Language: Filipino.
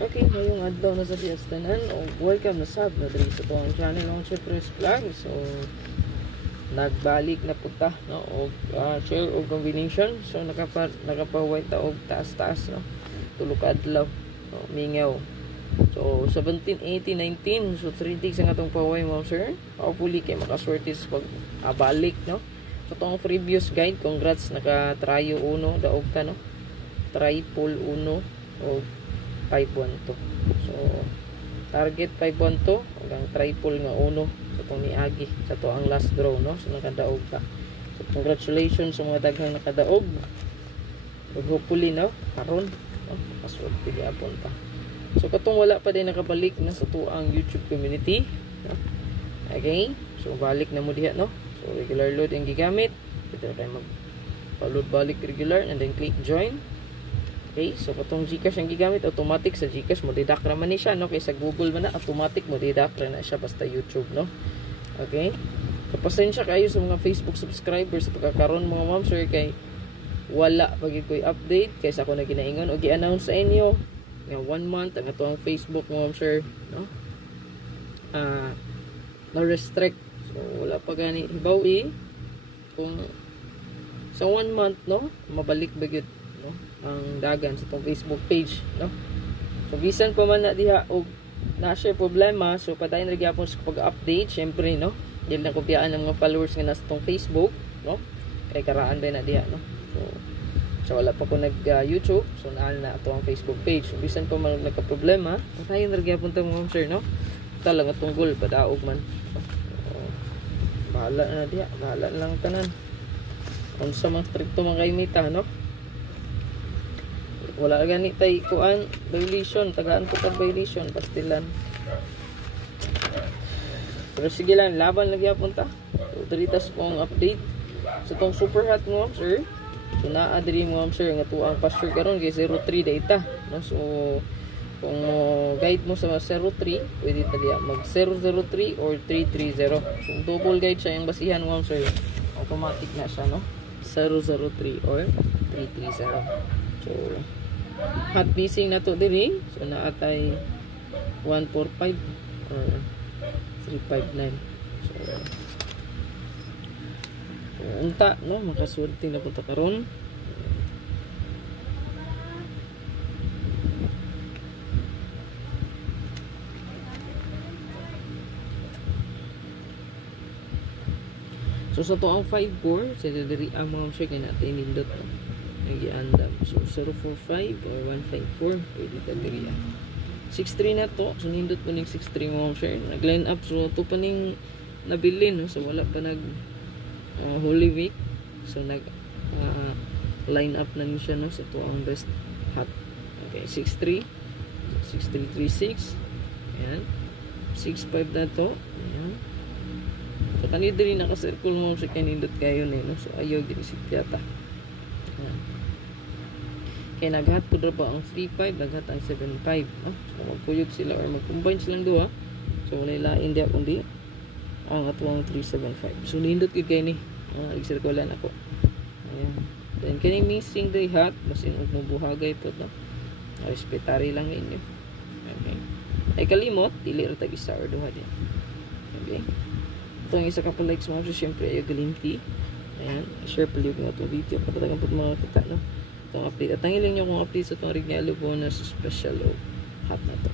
Okay, ngayong adlaw na sa Diastanan o welcome na sab na diri sa tuwang channel ng Chef's Vlog. So nagbalik na punta no og share og combination. So nakapahuway ta og taas-taas no. Tulok adlaw no, mingaw. So 17, 18, 19 so 3 days ang atong pahuway mo sir. Hopefully kay makaswerte sa pag balik no. So tong previous guide, congrats naka-tryo 1 daog ta no. Triple 1 o 512. So target 512 hanggang triple nga 1 sa itong niagi sa to ang last draw no. So nakadaog ka. So congratulations sa mga daghang nakadaog. Ug hopefully no karon no paswerte gyapon ta. So katong wala pa din nakabalik na sa to ang YouTube community no. Okay, so balik na mo diha no. So regular load ang gigamit. Dito tayo mag-load balik regular and then click join. Okay, so katong Gcash ang gigamit, automatic sa Gcash mo didak ra man ni siya no, kay sa Google man na automatic mo didak ra na siya basta YouTube no. Okay? Kapasensya kayo sa mga Facebook subscribers sa pagkakaroon mga ma'am sir kay wala pagid ko'y update kay sa ako na ginaingon o gi-announce sa inyo nga 1 month ang ato ang Facebook ma'am sir no. Na restrict. So wala pa gani hibaw-i kung sa 1 month no mabalik ba gyud no ang dagan sa tong Facebook page no. So bisan pa man na diha og na share problema so padayon ra gyapon sa pag-update syempre no. Dili na kopyaan ng mga followers nga nasa tong Facebook no. Kay karaan ba na diha no. So wala pa ko nag YouTube so naal na ato ang Facebook page. So bisan pa man nagka problema padayon ra gyapon ta mga sir no. Talaga tunggol padaog man. So, bahala na diha, bahala lang tanan. Unsa man stricto man kay mita no. Wala gani tay kuan violation, tagaan to ka violation pastilan. Pero sige lang, laban lagi apon ta. So diritas ko ang update sa tong super hot mo sir. So naa diri mo sir nga tuang pasture karon kay 03 data no. So kung guide mo sa 03 pwede ta diya mag 003 or 330. So double guide siya yung basihan mo sir. Automatic na siya no. 003 or 330. So hot bising na to diri so naatay 145 or 359 so unta no makaswerte na punta karon. So sa to ang 54 sa diri ang mga share kay natin nindot no. Nagiandam. So 045 or 154 pwede ta diri. 63 na to. So nindot pa ning 63 mo share. Nag-line up so to pa ning nabili no. So wala pa nag Holy Week. So nag line up na ni siya no sa to ang best hot. Okay, 63 6336. Ayan. 65 na to. Ayan. So kanid diri naka-circle mo sa kanindot kayo no. So ayaw gid si piyata. Ayan. Kaya naghat po pa ang 3.5, naghat ang 7.5 no? So magpuyog sila or mag-combine silang duha. So wala lain diya kundi ang atong 375. So nindot ko kayo ni nag-circulan ako. Ayan. Then kani missing the hat basin og mabuhagay po no? Respetary lang ninyo. Okay. Ay kalimot dili ra tag isa or duha din. Okay. Itong isa ka pa likes mo so syempre ayo galinti. Ayan, share pala yung itong video para tagang po mga kita no. Itong update. At tangilin nyo kung update sa itong Regnalo bonus special o hot na to.